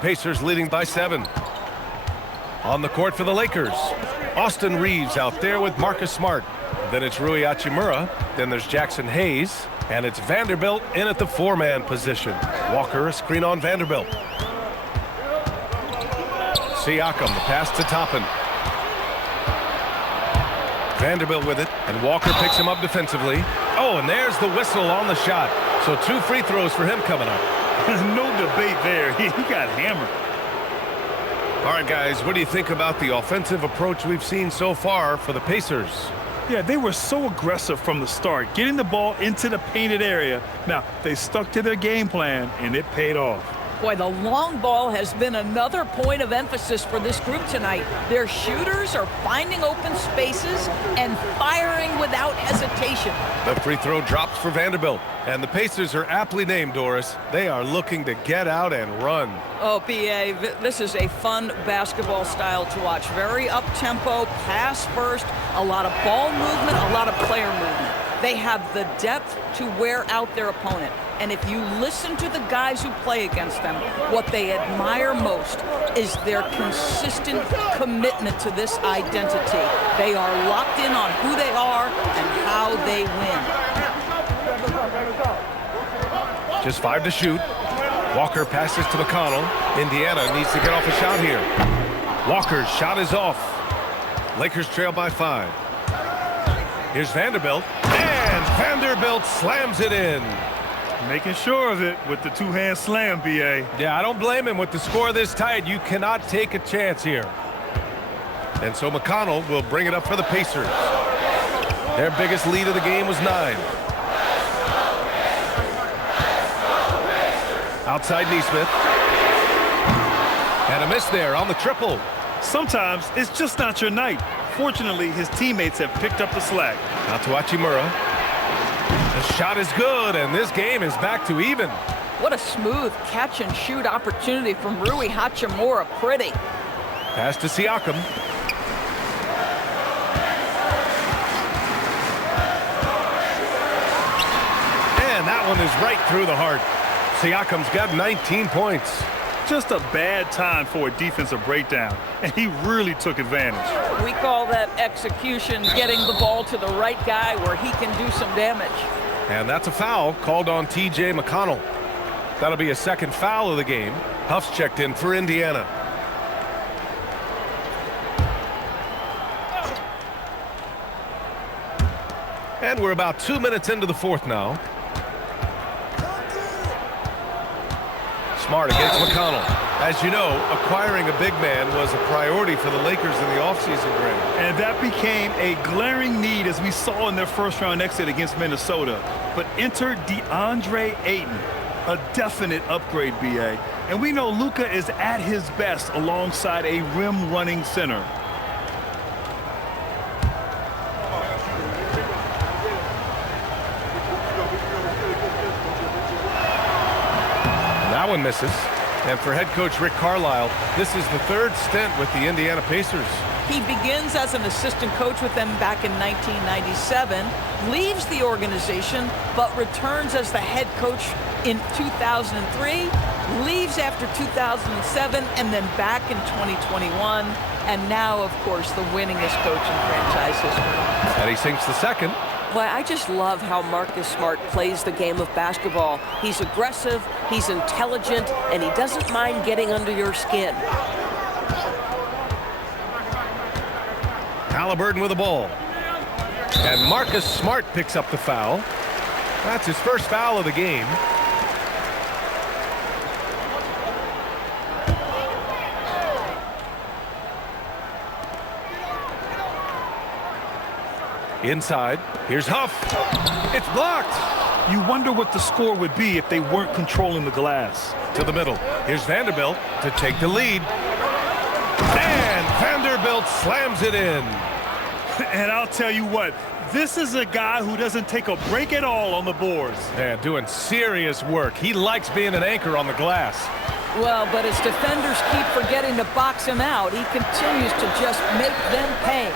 Pacers leading by 7. On the court for the Lakers, Austin Reeves out there with Marcus Smart. Then it's Rui Hachimura. Then there's Jackson Hayes. And it's Vanderbilt in at the 4-man position. Walker, a screen on Vanderbilt. Siakam, the pass to Toppin. Vanderbilt with it, and Walker picks him up defensively. Oh, and there's the whistle on the shot. So 2 free throws for him coming up. There's no debate there. He got hammered. All right, guys, what do you think about the offensive approach we've seen so far for the Pacers? Yeah, they were so aggressive from the start, getting the ball into the painted area. Now, they stuck to their game plan, and it paid off. Boy, the long ball has been another point of emphasis for this group tonight. Their shooters are finding open spaces and firing without hesitation. The free throw drops for Vanderbilt. And the Pacers are aptly named, Doris. They are looking to get out and run. Oh, B.A., this is a fun basketball style to watch. Very up-tempo, pass first, a lot of ball movement, a lot of player movement. They have the depth to wear out their opponent. And if you listen to the guys who play against them, what they admire most is their consistent commitment to this identity. They are locked in on who they are and how they win. Just 5 to shoot. Walker passes to McConnell. Indiana needs to get off a shot here. Walker's shot is off. Lakers trail by 5. Here's Vanderbilt. And Vanderbilt slams it in. Making sure of it with the 2-hand slam, B.A. Yeah, I don't blame him. With the score this tight, you cannot take a chance here. And so McConnell will bring it up for the Pacers. Their biggest lead of the game was 9. Outside Neesmith. And a miss there on the triple. Sometimes it's just not your night. Fortunately, his teammates have picked up the slack. Out to Hachimura. The shot is good, and this game is back to even. What a smooth catch-and-shoot opportunity from Rui Hachimura. Pretty. Pass to Siakam. And that one is right through the heart. Siakam's got 19 points. Just a bad time for a defensive breakdown, and he really took advantage. We call that execution, getting the ball to the right guy where he can do some damage. And that's a foul called on T.J. McConnell. That'll be a second foul of the game. Huff's checked in for Indiana. And we're about 2 minutes into the 4th now. Smart against McConnell. As you know, acquiring a big man was a priority for the Lakers in the offseason, Greg. And that became a glaring need as we saw in their first-round exit against Minnesota. But enter DeAndre Ayton, a definite upgrade, B.A. And we know Luka is at his best alongside a rim-running center. That one misses. And for head coach Rick Carlisle, this is the 3rd stint with the Indiana Pacers. He begins as an assistant coach with them back in 1997, leaves the organization, but returns as the head coach in 2003, leaves after 2007, and then back in 2021, and now, of course, the winningest coach in franchise history. And he sinks the second. Boy, I just love how Marcus Smart plays the game of basketball. He's aggressive, he's intelligent, and he doesn't mind getting under your skin. Halliburton with the ball. And Marcus Smart picks up the foul. That's his first foul of the game. Inside, here's Huff. It's blocked. You wonder what the score would be if they weren't controlling the glass. To the middle, here's Vanderbilt to take the lead. And Vanderbilt slams it in. And I'll tell you what, this is a guy who doesn't take a break at all on the boards. Yeah, doing serious work. He likes being an anchor on the glass. Well, but as defenders keep forgetting to box him out, he continues to just make them pay.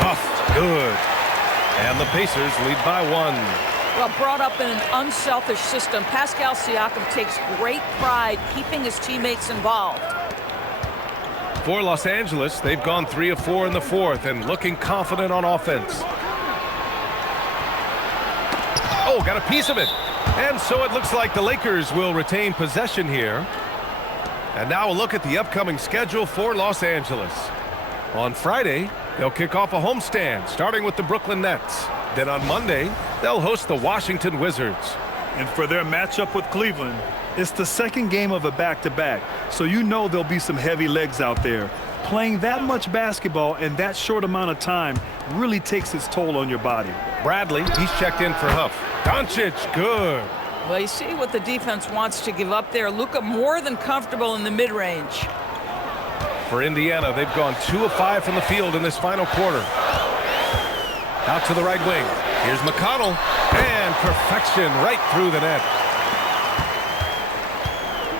Huff, good. And the Pacers lead by 1. Well, brought up in an unselfish system, Pascal Siakam takes great pride keeping his teammates involved. For Los Angeles, they've gone 3 of 4 in the fourth and looking confident on offense. Oh, got a piece of it. And so it looks like the Lakers will retain possession here. And now a look at the upcoming schedule for Los Angeles. On Friday, they'll kick off a homestand, starting with the Brooklyn Nets. Then on Monday, they'll host the Washington Wizards. And for their matchup with Cleveland, it's the second game of a back-to-back, so you know there'll be some heavy legs out there. Playing that much basketball in that short amount of time really takes its toll on your body. Bradley, he's checked in for Huff. Doncic, good. Well, you see what the defense wants to give up there. Luka more than comfortable in the mid-range. For Indiana, they've gone 2 of 5 from the field in this final quarter. Out to the right wing. Here's McConnell. And perfection right through the net.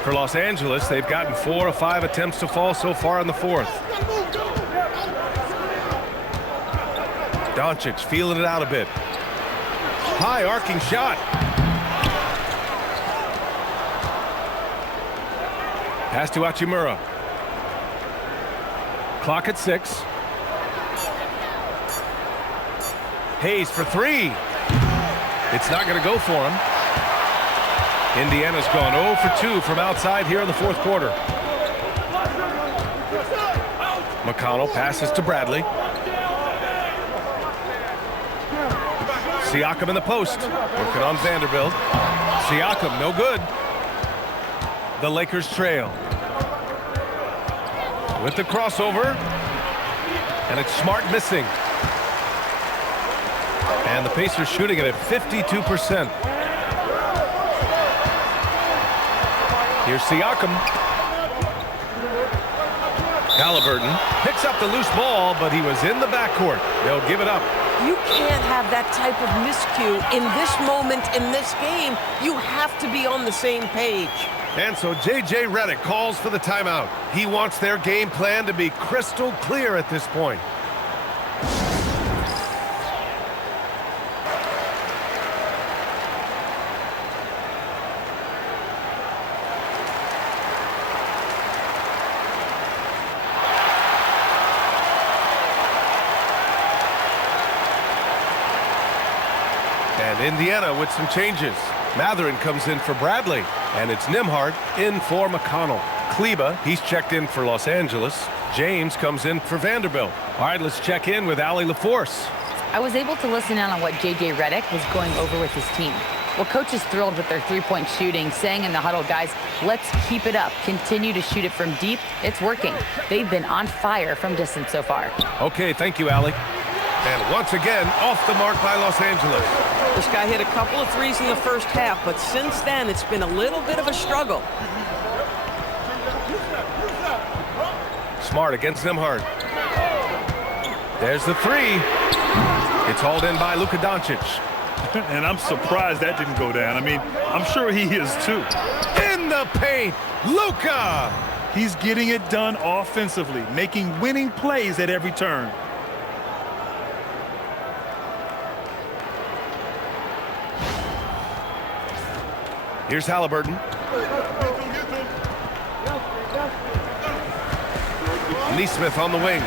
For Los Angeles, they've gotten 4 of 5 attempts to fall so far in the fourth. Doncic feeling it out a bit. High arcing shot. Pass to Hachimura. Clock at 6. Hayes for 3. It's not going to go for him. Indiana's gone 0 for 2 from outside here in the fourth quarter. McConnell passes to Bradley. Siakam in the post. Working on Vanderbilt. Siakam, no good. The Lakers trail. With the crossover. And it's Smart missing. And the Pacers shooting it at 52%. Here's Siakam. Halliburton picks up the loose ball, but he was in the backcourt. They'll give it up. You can't have that type of miscue in this moment in this game. You have to be on the same page. And so J.J. Redick calls for the timeout. He wants their game plan to be crystal clear at this point. And Indiana with some changes. Matherin comes in for Bradley, and it's Nembhard in for McConnell. Kleba, he's checked in for Los Angeles. James comes in for Vanderbilt. All right, let's check in with Allie LaForce. I was able to listen in on what J.J. Redick was going over with his team. Well, coach is thrilled with their three-point shooting, saying in the huddle, guys, let's keep it up. Continue to shoot it from deep. It's working. They've been on fire from distance so far. Okay, thank you, Allie. And once again, off the mark by Los Angeles. This guy hit a couple of threes in the first half, but since then, it's been a little bit of a struggle. Smart against Nembhard. There's the 3. It's hauled in by Luka Doncic. And I'm surprised that didn't go down. I mean, I'm sure he is too. In the paint, Luka! He's getting it done offensively, making winning plays at every turn. Here's Halliburton. Neesmith on the wing.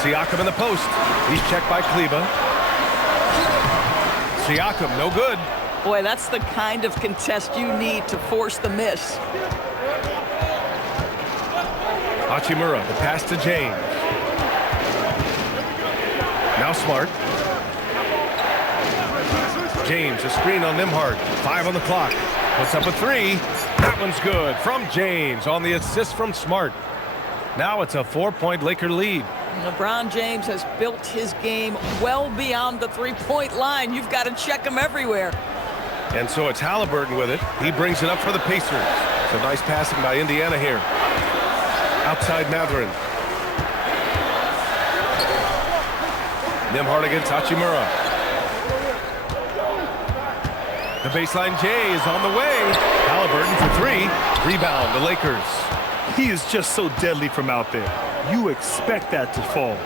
Siakam in the post. He's checked by Kleba. Siakam, no good. Boy, that's the kind of contest you need to force the miss. Hachimura, the pass to James. Now Smart. James, a screen on Nembhard. 5 on the clock. Puts up a 3. That one's good from James on the assist from Smart. Now it's a 4-point Laker lead. LeBron James has built his game well beyond the three-point line. You've got to check him everywhere. And so it's Halliburton with it. He brings it up for the Pacers. So nice passing by Indiana here. Outside Matherin. Nembhard against Hachimura. The baseline J is on the way. Halliburton for 3. Rebound, the Lakers. He is just so deadly from out there. You expect that to fall.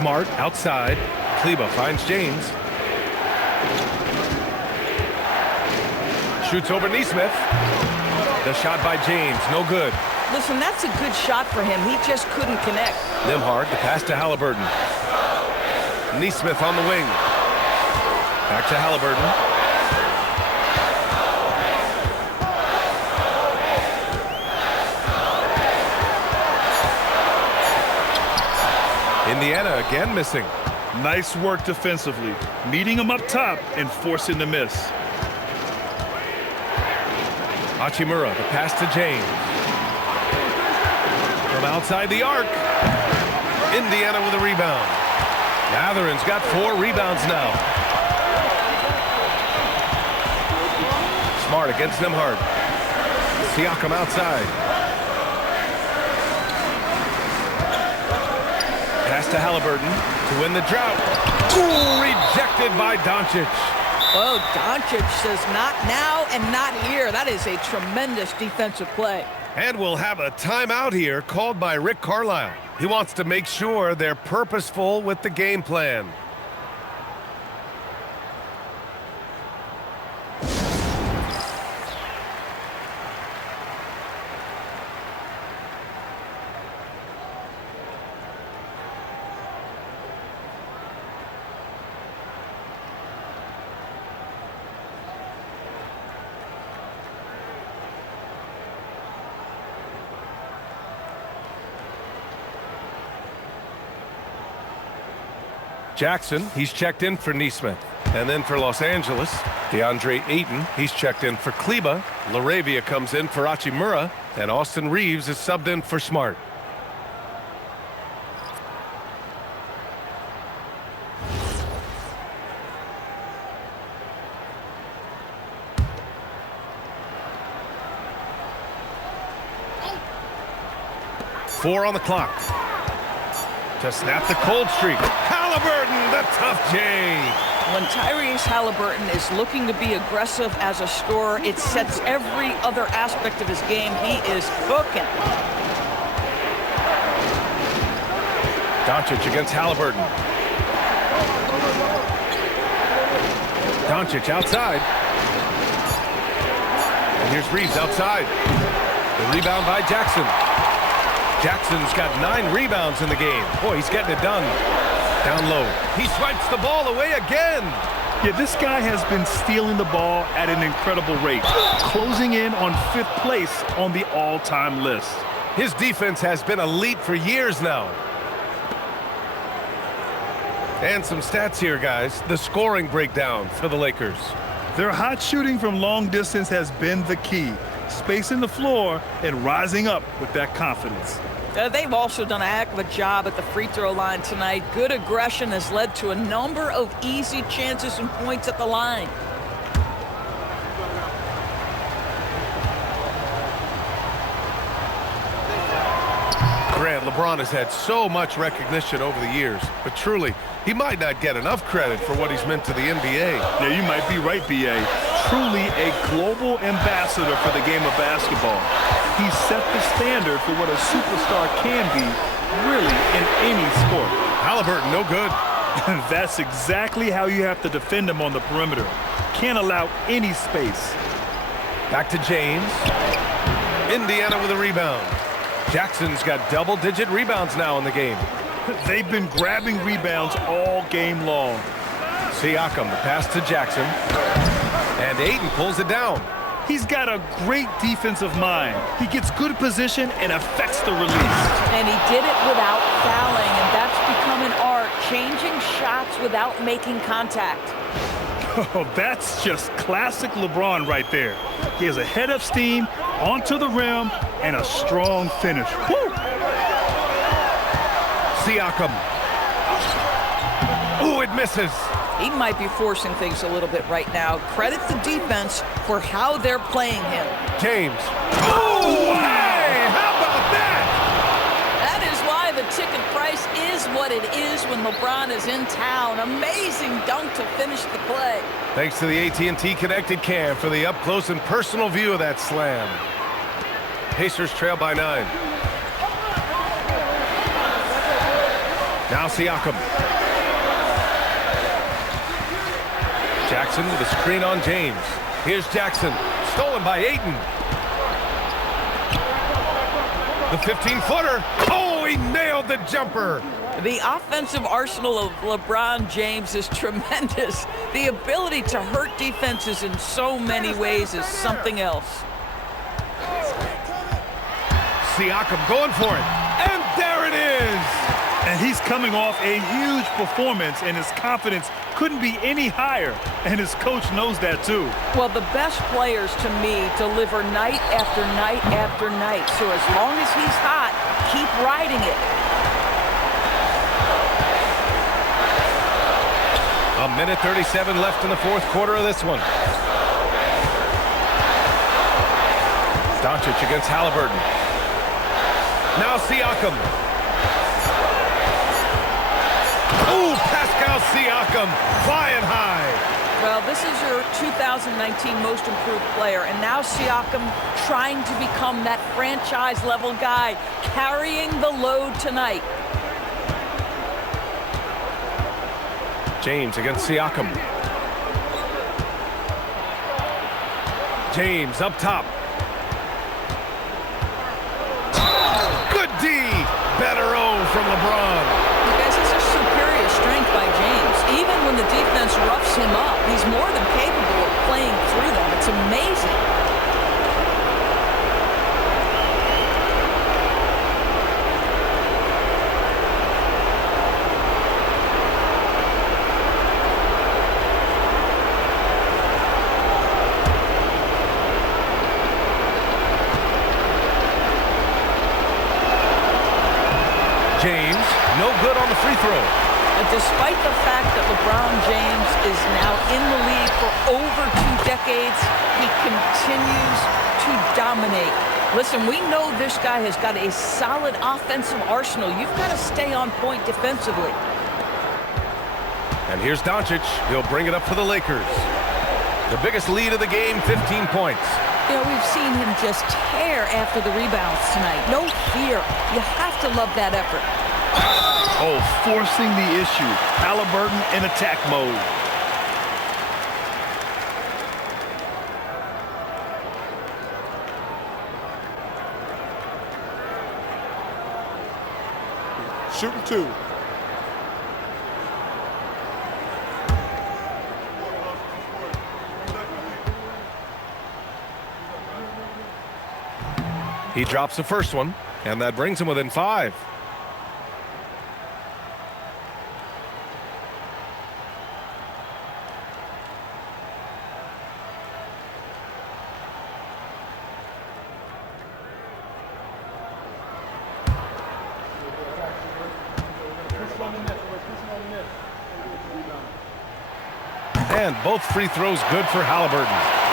Smart outside. Kleba finds James. Shoots over Neesmith. The shot by James, no good. Listen, that's a good shot for him. He just couldn't connect. Nembhard, the pass to Halliburton. Neesmith on the wing. Back to Halliburton. Indiana again missing. Nice work defensively, meeting him up top and forcing the miss. Hachimura, the pass to James. From outside the arc. Indiana with a rebound. Matherin's got 4 rebounds now. Smart against Nembhard. Siakam outside. Pass to Halliburton to win the drought. Ooh, rejected by Doncic. Oh, Doncic says not now and not here. That is a tremendous defensive play. And we'll have a timeout here called by Rick Carlisle. He wants to make sure they're purposeful with the game plan. Jackson, he's checked in for Neesmith. And then for Los Angeles, DeAndre Ayton, he's checked in for Kleba. LaRavia comes in for Hachimura. And Austin Reeves is subbed in for Smart. Four on the clock. To snap the cold streak. Halliburton, the tough J. When Tyrese Halliburton is looking to be aggressive as a scorer, it sets every other aspect of his game. He is cooking. Doncic against Halliburton. Doncic outside. And here's Reeves outside. The rebound by Jackson. Jackson's got 9 rebounds in the game. Boy, he's getting it done. Down low. He swipes the ball away again. Yeah, this guy has been stealing the ball at an incredible rate, closing in on 5th place on the all-time list. His defense has been elite for years now. And some stats here, guys. The scoring breakdown for the Lakers. Their hot shooting from long distance has been the key. Spacing the floor and rising up with that confidence. They've also done a heck of a job at the free throw line tonight. Good aggression has led to a number of easy chances and points at the line. Grant, LeBron has had so much recognition over the years, but truly, he might not get enough credit for what he's meant to the NBA. Yeah, you might be right, B.A. Truly a global ambassador for the game of basketball. He set the standard for what a superstar can be, really, in any sport. Halliburton, no good. That's exactly how you have to defend him on the perimeter. Can't allow any space. Back to James. Indiana with a rebound. Jackson's got double-digit rebounds now in the game. They've been grabbing rebounds all game long. Siakam, the pass to Jackson. And Ayton pulls it down. He's got a great defensive mind. He gets good position and affects the release. And he did it without fouling, and that's become an art, changing shots without making contact. Oh, that's just classic LeBron right there. He has a head of steam, onto the rim, and a strong finish. Woo! Siakam. Ooh, it misses. He might be forcing things a little bit right now. Credit the defense for how they're playing him. James. Oh, hey, how about that? That is why the ticket price is what it is when LeBron is in town. Amazing dunk to finish the play. Thanks to the AT&T Connected Cam for the up-close and personal view of that slam. Pacers trail by 9. Now Siakam. Jackson with a screen on James. Here's Jackson. Stolen by Ayton. The 15-footer. Oh, he nailed the jumper. The offensive arsenal of LeBron James is tremendous. The ability to hurt defenses in so many ways is something else. Siakam going for it. And there it is. And he's coming off a huge performance, and his confidence couldn't be any higher. And his coach knows that, too. Well, the best players, to me, deliver night after night after night. So as long as he's hot, keep riding it. A minute 37 left in the fourth quarter of this one. Doncic against Halliburton. Now Siakam. Ooh, Pascal Siakam flying high. Well, this is your 2019 most improved player, and now Siakam trying to become that franchise-level guy, carrying the load tonight. James against Siakam. James up top. Good D. Better O from LeBron. You guys, this is superior strength by James. Even when the defense roughs him up, he's more than capable of playing through them. It's amazing. James, no good on the free throw. Despite the fact that LeBron James is now in the league for over 2 decades, he continues to dominate. Listen, we know this guy has got a solid offensive arsenal. You've got to stay on point defensively. And here's Doncic. He'll bring it up for the Lakers. The biggest lead of the game, 15 points. You know, we've seen him just tear after the rebounds tonight. No fear. You have to love that effort. Oh, forcing the issue. Halliburton in attack mode. Shooting 2. He drops the first one, and that brings him within 5. And both free throws good for Halliburton.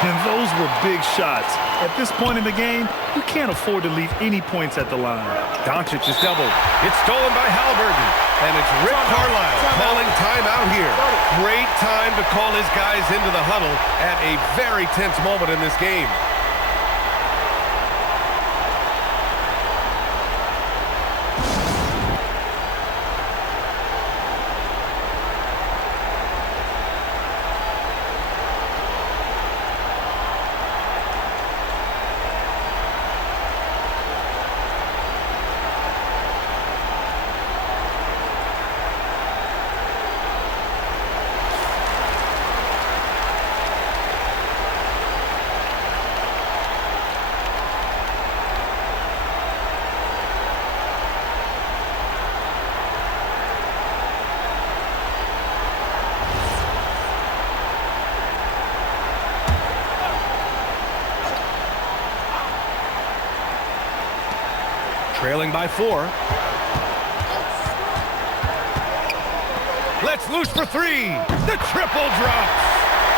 And those were big shots. At this point in the game, you can't afford to leave any points at the line. Doncic is doubled. It's stolen by Halliburton. And it's Rick Carlisle calling timeout here. Great time to call his guys into the huddle at a very tense moment in this game. Trailing by 4. Let's loose for 3. The triple drops.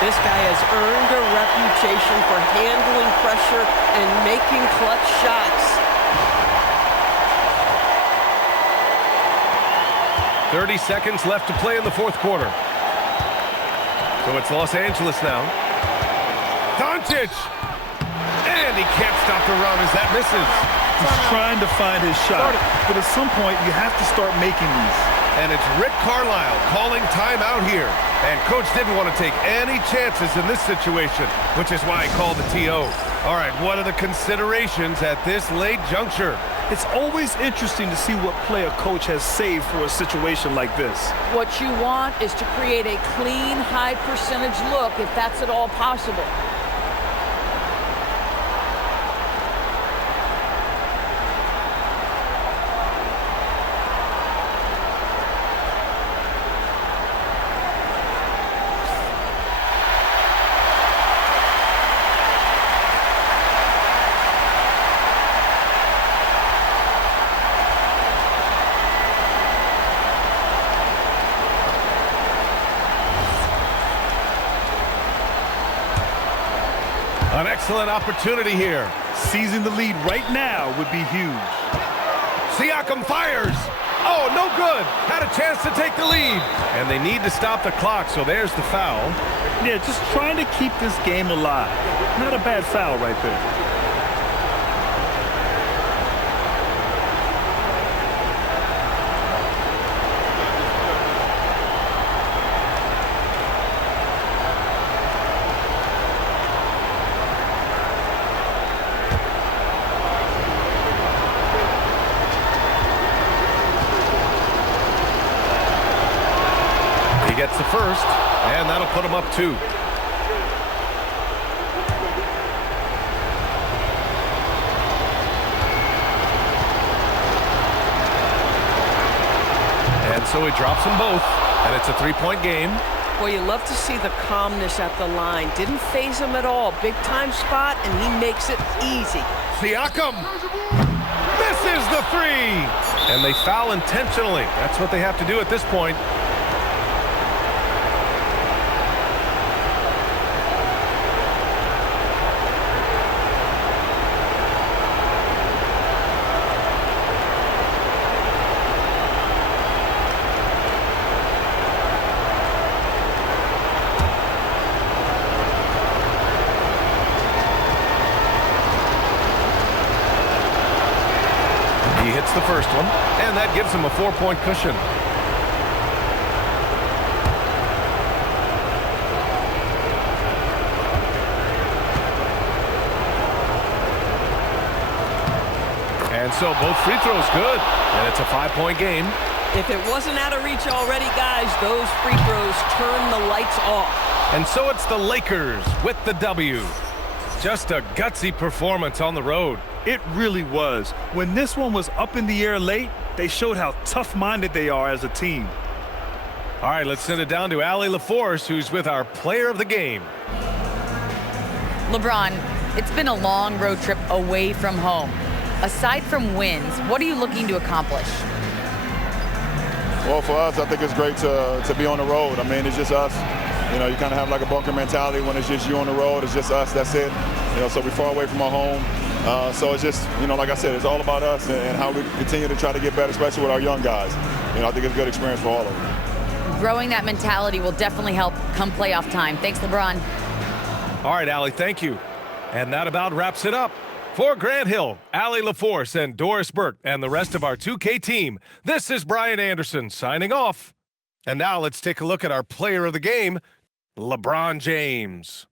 This guy has earned a reputation for handling pressure and making clutch shots. 30 seconds left to play in the fourth quarter. So it's Los Angeles now. Doncic! And he can't stop the run as that misses. He's trying to find his shot, but at some point you have to start making these. And it's Rick Carlisle calling timeout here. And Coach didn't want to take any chances in this situation, which is why he called the TO. All right, what are the considerations at this late juncture? It's always interesting to see what play a coach has saved for a situation like this. What you want is to create a clean, high percentage look, if that's at all possible. An excellent opportunity here. Seizing the lead right now would be huge. Siakam fires. Oh, no good. Had a chance to take the lead. And they need to stop the clock, so there's the foul. Yeah, just trying to keep this game alive. Not a bad foul right there. Gets the first, and that'll put him up 2. And so he drops them both, and it's a 3-point game. Well, you love to see the calmness at the line. Didn't faze him at all. Big time spot, and he makes it easy. Siakam misses the 3, and they foul intentionally. That's what they have to do at this point. He hits the first one, and that gives him a 4-point cushion. And so both free throws good, and it's a 5-point game. If it wasn't out of reach already, guys, those free throws turn the lights off. And so it's the Lakers with the W. Just a gutsy performance on the road. It really was. When this one was up in the air late, they showed how tough-minded they are as a team. All right, let's send it down to Allie LaForce, who's with our player of the game. LeBron, it's been a long road trip away from home. Aside from wins, what are you looking to accomplish? Well, for us, I think it's great to be on the road. I mean, it's just us. You know, you kind of have like a bunker mentality when it's just you on the road. It's just us, that's it. You know, so we're far away from our home. So it's just, you know, like I said, it's all about us and how we continue to try to get better, especially with our young guys. You know, I think it's a good experience for all of them. Growing that mentality will definitely help come playoff time. Thanks, LeBron. All right, Allie, thank you. And that about wraps it up. For Grant Hill, Allie LaForce, and Doris Burke, and the rest of our 2K team, this is Brian Anderson signing off. And now let's take a look at our player of the game, LeBron James.